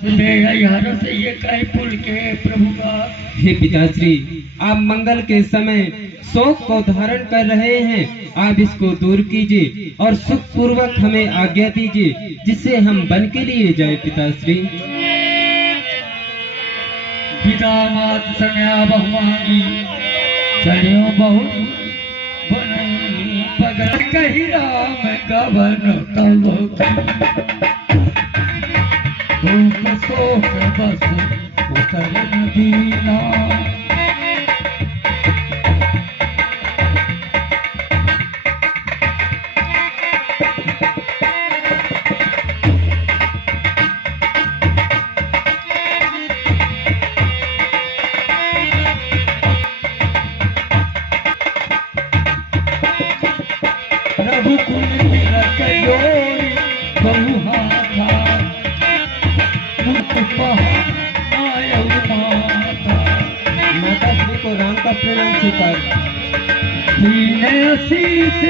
से ये काय पुल के प्रभु का। हे पिताश्री, आप मंगल के समय शोक को धारण कर रहे हैं, आप इसको दूर कीजिए और सुख पूर्वक हमें आज्ञा दीजिए जिससे हम बन के लिए जाए। पिताश्री पिता मात सन्या बहुमानी चलियो बहुत पगड़ कही राम गवन तब शोक बस उतर दीना। रघुकुल तिलक जोड़ी बहुहा था माता श्री को राम का प्रेम स्वीकार। शीश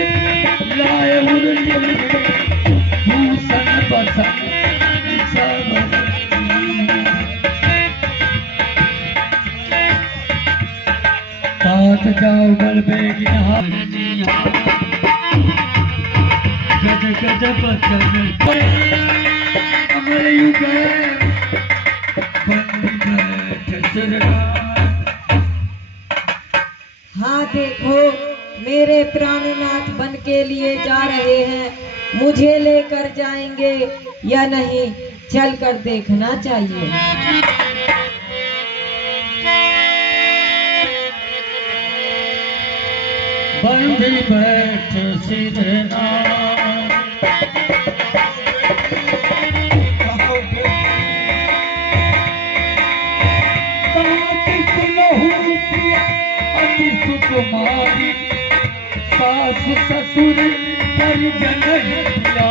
लाए भूषण बसन सब साथ जाओ बल बेगिना गज गज बचन अमर युग हाँ देखो, मेरे प्राणनाथ बन के लिए जा रहे हैं, मुझे लेकर जाएंगे या नहीं, चल कर देखना चाहिए। बंदी बैठ सिरना कुमारी सास ससुर परिजन हिया।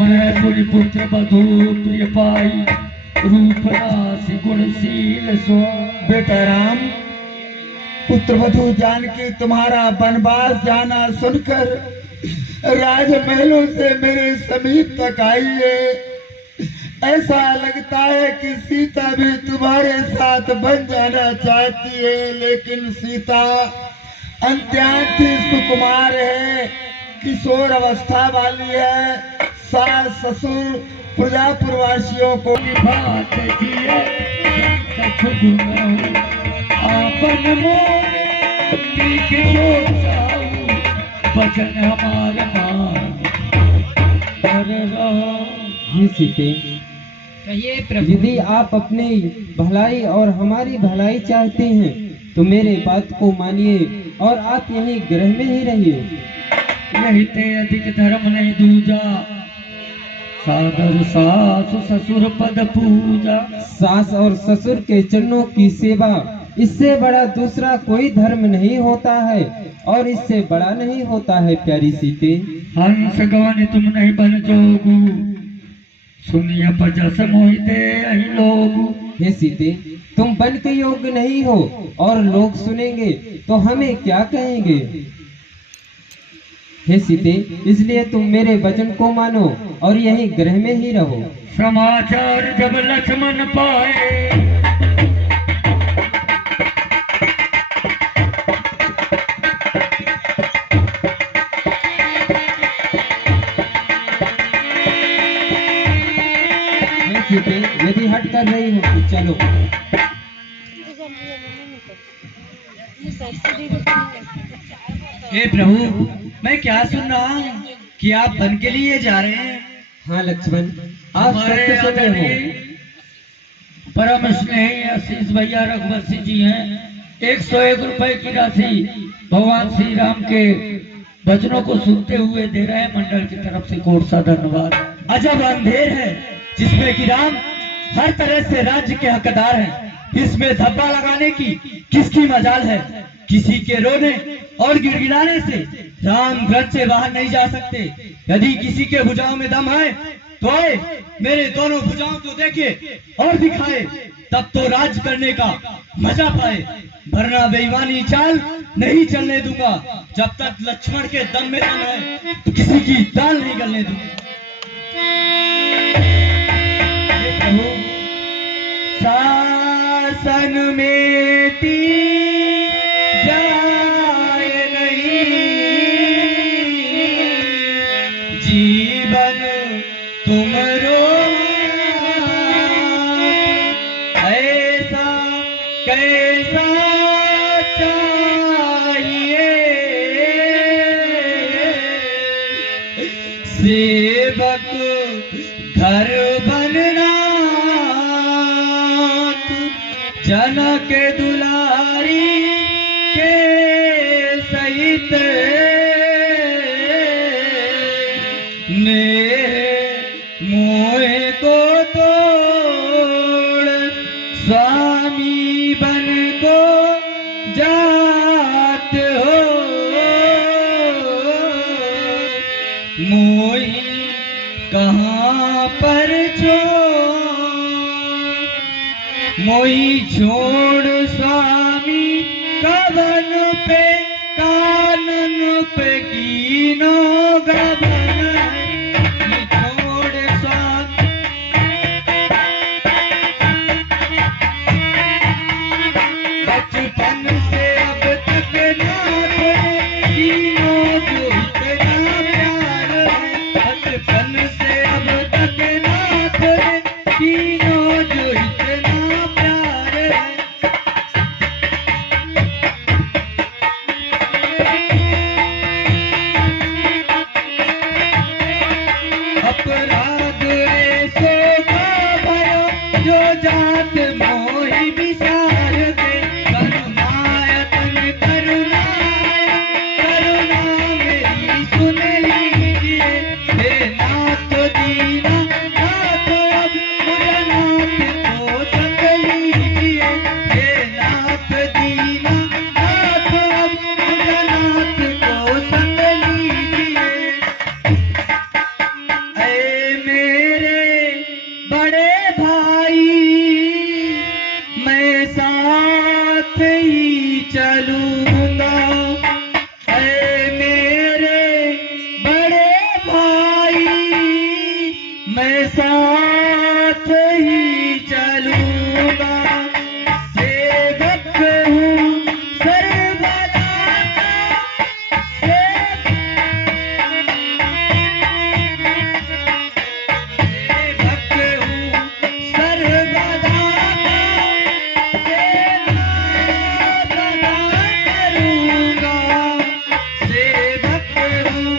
मैं गुण पुत्र बधू प्रिय पाई रूपनाश गुणशील सो। बेटा राम, पुत्र वधू जानकी तुम्हारा वनवास जाना सुनकर राजमहलों से मेरे समीप तक आई है। ऐसा लगता है कि सीता भी तुम्हारे साथ बन जाना चाहती है, लेकिन सीता अत्यंत सुकुमार है, किशोर अवस्था वाली है। सास ससुर प्रजापुरवासियों को बात जिए आपन वचन हमारे ये सीते, कहिए प्रभु। यदि आप अपनी भलाई और हमारी भलाई चाहते हैं तो मेरे बात को मानिए और आप यहीं ग्रह में ही रहिए। यही ते अधिक धर्म नहीं दूजा, सादर सासु ससुर पद पूजा। सास और ससुर के चरणों की सेवा, इससे बड़ा दूसरा कोई धर्म नहीं होता है और इससे बड़ा नहीं होता है। प्यारी सीते, हंस गवन तुम नहीं बन जोगू, सुनिए पजस मोहिते अहि लोगू। हे सीते, तुम बन के योग्य नहीं हो और लोग सुनेंगे तो हमें क्या कहेंगे। हे सीते, इसलिए तुम मेरे वचन को मानो और यहीं ग्रह में ही रहो। समाचार जब लक्ष्मण पाए यदि हट कर रही हो तो चलो। हे प्रभु, मैं क्या सुन रहा हूँ कि आप वन के लिए जा रहे हैं। हाँ लक्ष्मण, आप सत्य सुन रहे हो। परम स्नेही आशीष भैया रघुवंशी जी हैं। 101 रुपए की राशि भगवान श्री राम के वचनों को सुनते हुए दे रहे हैं। मंडल की तरफ से कोट सा धन्यवाद। अजब अंधेर है जिसमें कि राम हर तरह से राज्य के हकदार हैं। इसमें धब्बा लगाने की किसकी मजाल है। किसी के रोने और गिड़गिड़ाने से राम घर से बाहर नहीं जा सकते। यदि किसी के भुजाओं में दम है तो आए, मेरे दोनों भुजाओं को देखे और दिखाए, तब तो राज करने का मजा पाए। वरना बेईमानी चाल नहीं चलने दूंगा। जब तक लक्ष्मण के दम में दम है तो किसी की दाल नहीं गलने दूंगा। तुमरो ऐसा कैसा चाहिए, सेवक घर बनना जनक दुलारी के सहित, मोह को तोड़ स्वामी बन को जात हो, मोही कहाँ पर मोही छोड़ स्वामी कवन पे कानन पे कीनो गबन, छोड़ स्वामी बचपन से अब तक नाथ कीनो जो इतना प्यार है, बचपन से अब तक नाथ कीनो जो इतना प्यार है। अपराध ऐसो का भयो जो जात मोहि विचार दे, करुणायतन करुणाय करुणा मेरी सुन लीजिए, हे नाथ दीना नाथ अब मुझे नाथ को संग लीजिए, हे नाथ दीना नाथ अब मुझे नाथ को संग लीजिए। ऐ मेरे बड़े भाई मैं साथ ही चलूंगा, ऐ मेरे बड़े भाई मैं साथ ही चलूंगा, सेवक हूँ सर्वदा सेवक हूँ सर्वदा सेवा करूंगा, सेवक हूँ।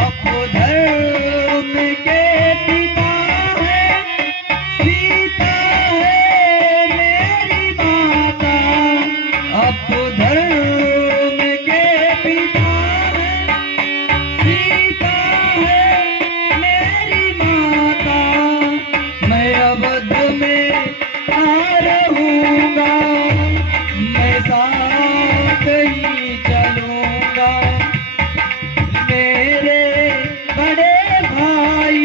अपधर्म के पिता है सीता है मेरी माता, अपधर्म के पिता है सीता है मेरी माता, मैं अवध में आ रहूंगा, मैं साथ ही चलूंगा, मेरे बड़े भाई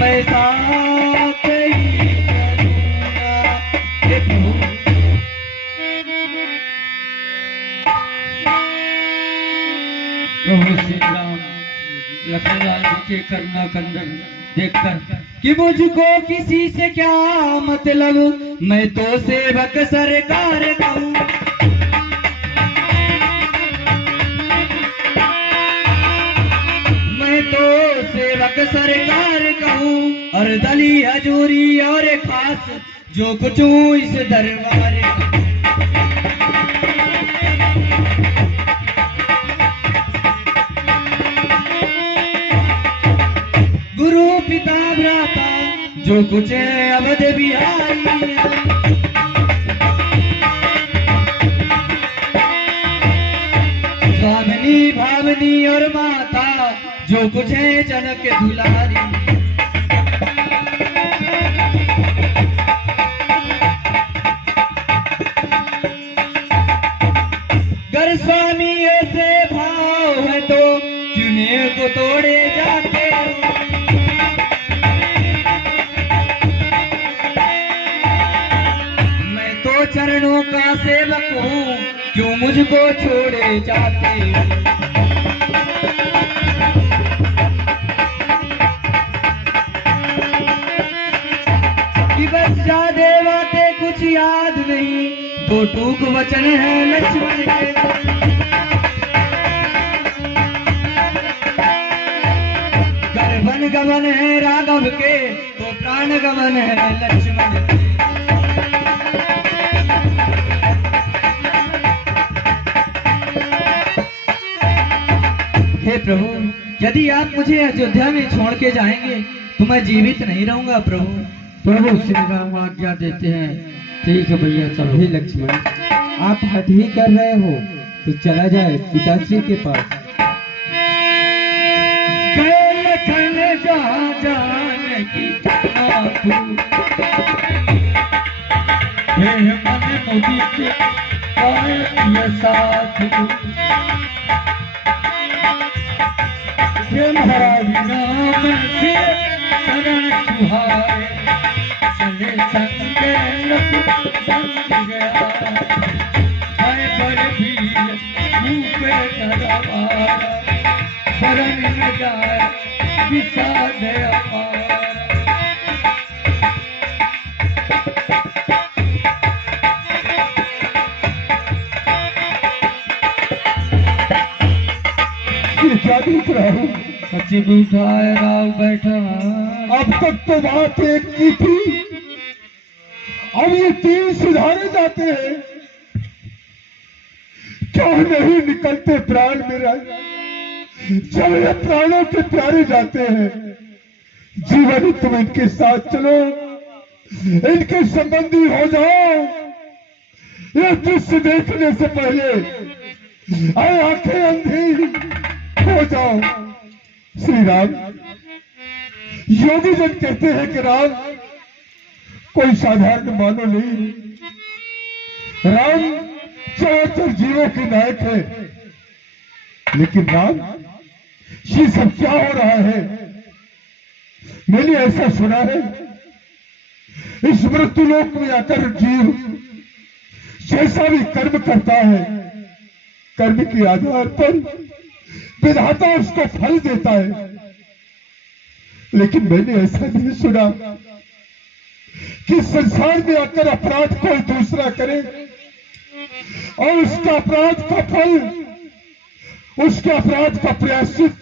मैं साथ ही चलूंगा। हे प्रभु, प्रभु श्री राम लखनलाल जी के करुणा कंदन देखकर कि मुझको किसी से क्या मतलब, मैं तो सेवक सरकार का हूँ, मैं तो सेवक सरकार का हूँ, और दली हजूरी और खास जो कुछ हूँ इस दरबार का। गुरु पिता भ्राता जो कुछ है अवध बिहारी है। स्वामिनी भावनी और माता जो कुछ है जनक दुलारी। गर स्वामी ऐसे भाव है तो चुने को तोड़े जाते हो। मैं तो चरणों का सेवक हूँ, क्यों मुझको छोड़े जाते हो। कि बस जा देवाते कुछ याद नहीं, 2 तो टूक वचन है लक्ष्मण के। गर्भन गमन है राघव के, तो प्राण गमन है लक्ष्मण के। हे प्रभु, यदि आप मुझे अयोध्या में छोड़ के जाएंगे तो मैं जीवित नहीं रहूंगा प्रभु। प्रभु श्री राम आज्ञा देते हैं। ठीक है भैया चलो। हे लक्ष्मण, आप हठ ही कर रहे हो तो चला जाए पिताश्री के पास। गए लखन जहाँ जानकी नाथू, हे मन मुदित पाए साधु। हे महाराज नाम से शरण सुहाए, चले संग बन गया। मैं पर वीर मुँह पे डरवारा, शरण न जाए विषाद अपार। क्या देख रहा हूँ? सच्ची बैठा है राव बैठा। अब तक तो बात एक की थी, अब ये तीन सुधारे जाते हैं। क्यों नहीं निकलते प्राण मेरा? जब ये प्राणों के प्यारे जाते हैं, जीवन तुम इनके साथ चलो, इनके संबंधी हो जाओ। ये दृश्य देखने से पहले आए आंखें अंधी हो जाओ। श्री राम, योगी जन कहते हैं कि राम कोई साधारण मानव नहीं, राम चौहत्तर जीवों के नायक है। लेकिन राम, ये सब क्या हो रहा है? मैंने ऐसा सुना है, इस मृत्युलोक में आकर जीव जैसा भी कर्म करता है, कर्म के आधार पर विधाता उसको फल देता है। लेकिन मैंने ऐसा नहीं सुना कि संसार में आकर अपराध कोई दूसरा करे और उसका अपराध का फल, उसके अपराध का प्रायश्चित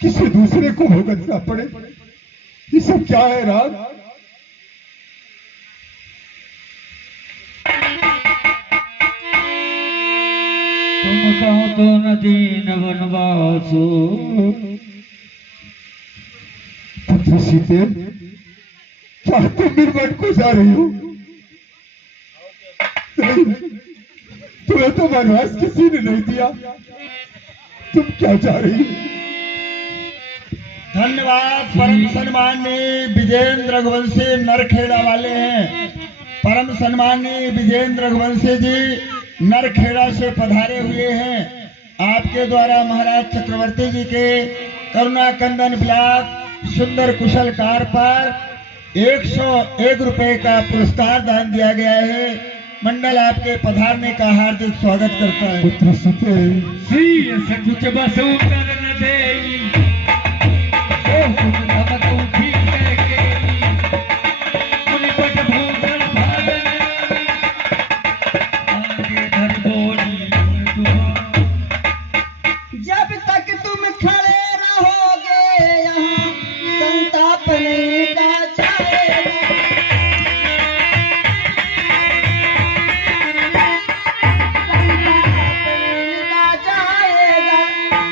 किसी दूसरे को भुगतना पड़े। ये सब क्या है राम? तुम कहो तो नदी न बनवासो, पुत्र सीते, क्या तुम निर्वन को जा रही हो? नहीं, तुम्हें तो वनवास किसी ने नहीं दिया, तुम क्या जा रही हो? धन्यवाद। परम सम्माननीय विजेंद्र रघुवंशी नरखेड़ा वाले हैं। परम सम्माननीय विजेंद्र रघुवंशी जी नरखेड़ा से पधारे हुए हैं। आपके द्वारा महाराज चक्रवर्ती जी के करुणा कंदन ब्लॉक सुंदर कुशल कार पर 101 रुपए का पुरस्कार दान दिया गया है। मंडल आपके पधारने का हार्दिक स्वागत करता है। पुत्र सीते, श्री कुछ बसो कर न देई, ओ तुम नमक उठी के मुनि पट भूषण भागन, आगे धर बोली जब तक तुम खड़े रहोगे यहाँ, संताप नहीं का जाएगा।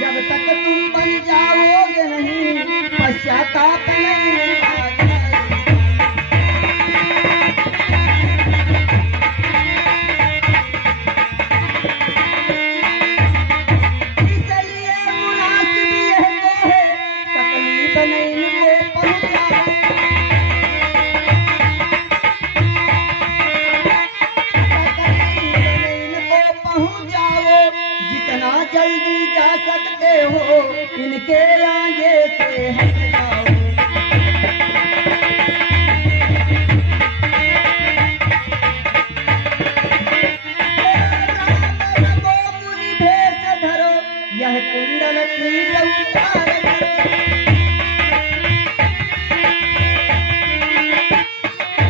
जब तक तुम बन जाओगे नहीं, पश्चाताप नहीं का जाएगा। इसलिए मुनासिब यह तो है, तकलीफ नहीं वो पहुंचाओ। तकलीफ नहीं को पहुंचाओ, जितना जल्दी जा सकते हो इनके आगे से हट जाओ। राम रघो मुनि भेष धरो, यह कुंडल तीर उतार धरो।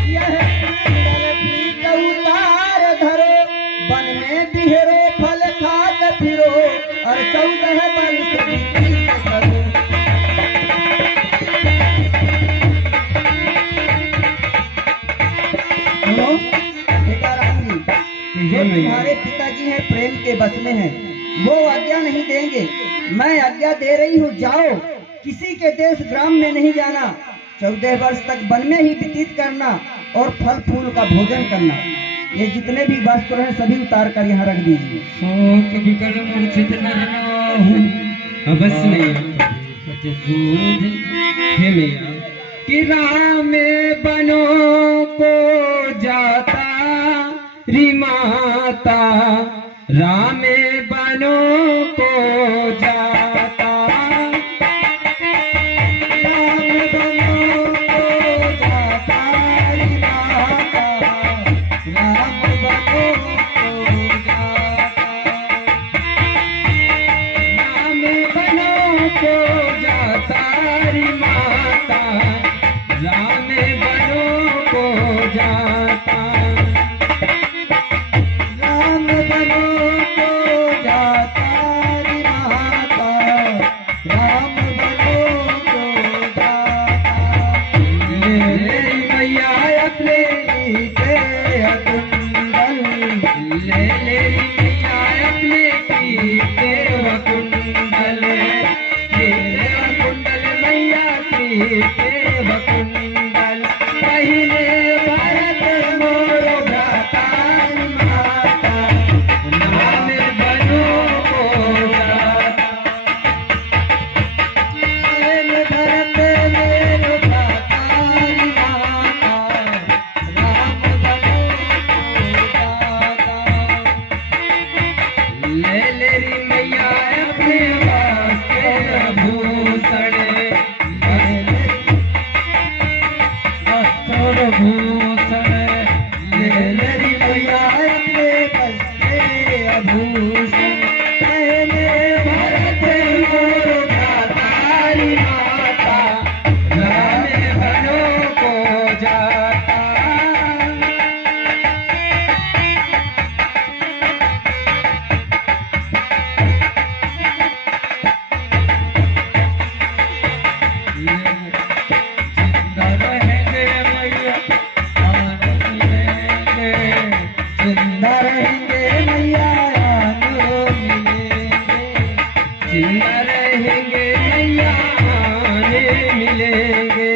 यह कुंडल तीर उतार धरो, उनके बस में है, वो आज्ञा नहीं देंगे। मैं आज्ञा दे रही हूँ, जाओ, किसी के देश ग्राम में नहीं जाना, 14 वर्ष तक वन में ही व्यतीत करना और फल फूल का भोजन करना। ये जितने भी वस्त्र हैं सभी उतार कर यहाँ रख दीजिए। शोक विकल मूर्छित नर नाहु, अवश्य नहीं सचसूझ हे मैया कि राम बनों को जाता री माता, राम बनों को जाता, राम बनों को जाता री माता, राम बनों को जाता, राम बनों को जाता री माता, राम बनों को जाता, राम बनों को जाता री माता, राम बनों को जाता। ले मैया अपने पीते कुंडल, ले मैया अपने पीते कुंडल, कुंडल मैया पीते कुंडल, पहले भरत मोर भ्राता माता, राम बनों को जाता, पहले भरत मोर भ्राता माता, राम बनों को जाता। ले री मैया अपने वास्ते भूषण, वस्त्र भूषण, ले री मैया अपने वस्त्र आभूषण, पहले भरत मोर भ्राता री माता, राम बनों को जाता। जिंदा रहेंगे मैया आने मिलेंगे, जिंदा रहेंगे मैया आने मिलेंगे,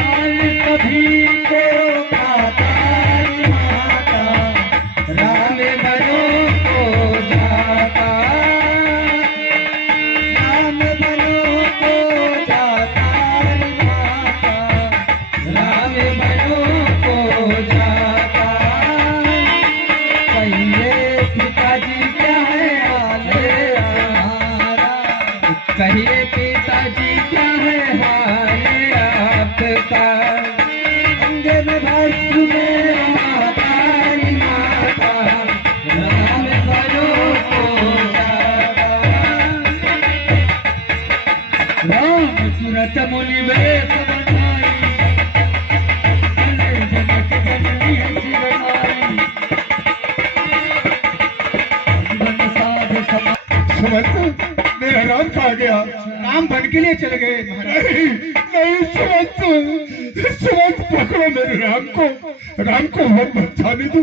और सभी को माता री माता, राम बनों को जाता, राम बनों को जाता री माता, राम बनों को जाता। कहिए पिताजी क्या है हाल हमारा, कहिए पिताजी क्या है हाल आपका, अंगे में भस्म में माता री माता, राम बनों को जाता। राम सूरत मुनि वेश बनाई, अरे जनक जननी हंसी बनाई, जीवन साध समा सुमंत, मेरा राम कहा गया? राम वन के लिए चले गए महाराज। नहीं सुमंत, सुमंत पकड़ो मेरे राम को हम मत जाने दो।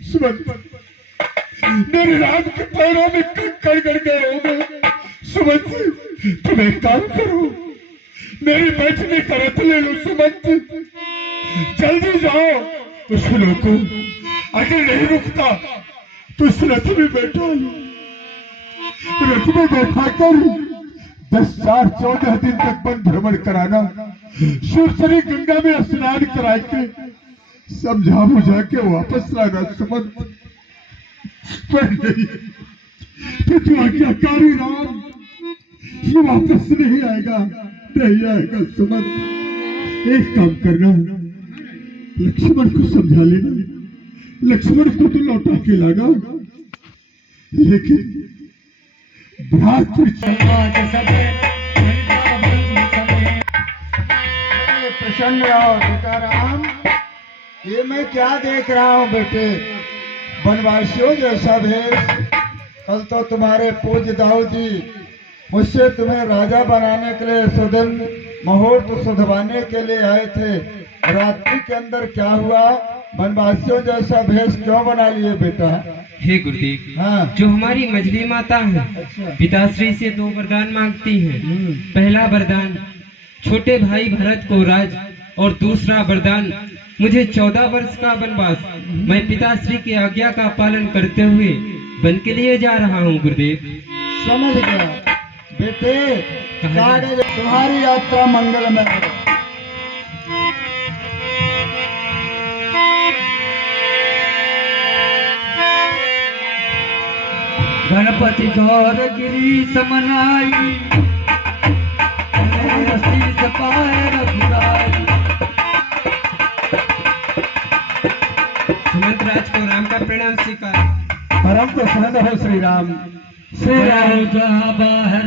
सुमंत, मेरे राम के पैरों में कंकड़ गड़ गए होंगे। सुमंत, तुम एक काम करो, मेरी बैठने का रथ ले लो। सुमंत, जल्दी जाओ, उस लोग को अगर नहीं रुकता तो इस रथ में बैठा लो। रथ में बैठा कर 10-14 दिन तक वन भ्रमण कराना, सुरसरी गंगा में स्नान करा के समझा बुझा के वापस लाना। सुमंत, पर नहीं, तू आज्ञाकारी राम ये वापस नहीं आएगा, नहीं आएगा। सुमंत, एक काम करना, लक्ष्मण को समझा लेना, लक्ष्मण को तो लौटा के लाना, लेकिन प्रसन्न रहो बेटा राम। ये मैं क्या देख रहा हूँ बेटे, वनवासियों जैसा भेष। कल तो तुम्हारे पूज्य दाऊद जी मुझसे तुम्हें राजा बनाने के लिए सुदिन मुहूर्त सुधवाने के लिए आए थे। रात्रि के अंदर क्या हुआ, वनवासियों जैसा भेष क्यों बना लिए बेटा? हे गुरुदेव, हाँ। जो हमारी मछली माता है अच्छा। पिताश्री से 2 वरदान मांगती हैं। पहला वरदान छोटे भाई भरत को राज, और दूसरा वरदान मुझे 14 वर्ष का वनवास। मैं पिताश्री की आज्ञा का पालन करते हुए वन के लिए जा रहा हूँ गुरुदेव। समझ गया बेटे, कागज तुम्हारी यात्रा मंगलमय हो। गणपति गौर गिरी समनाई, शीस पाए रघुराई। सुमंत राज को राम का प्रणाम स्वीकार। परम प्रसन्न हो श्री राम। श्री राम जहाँ बाहर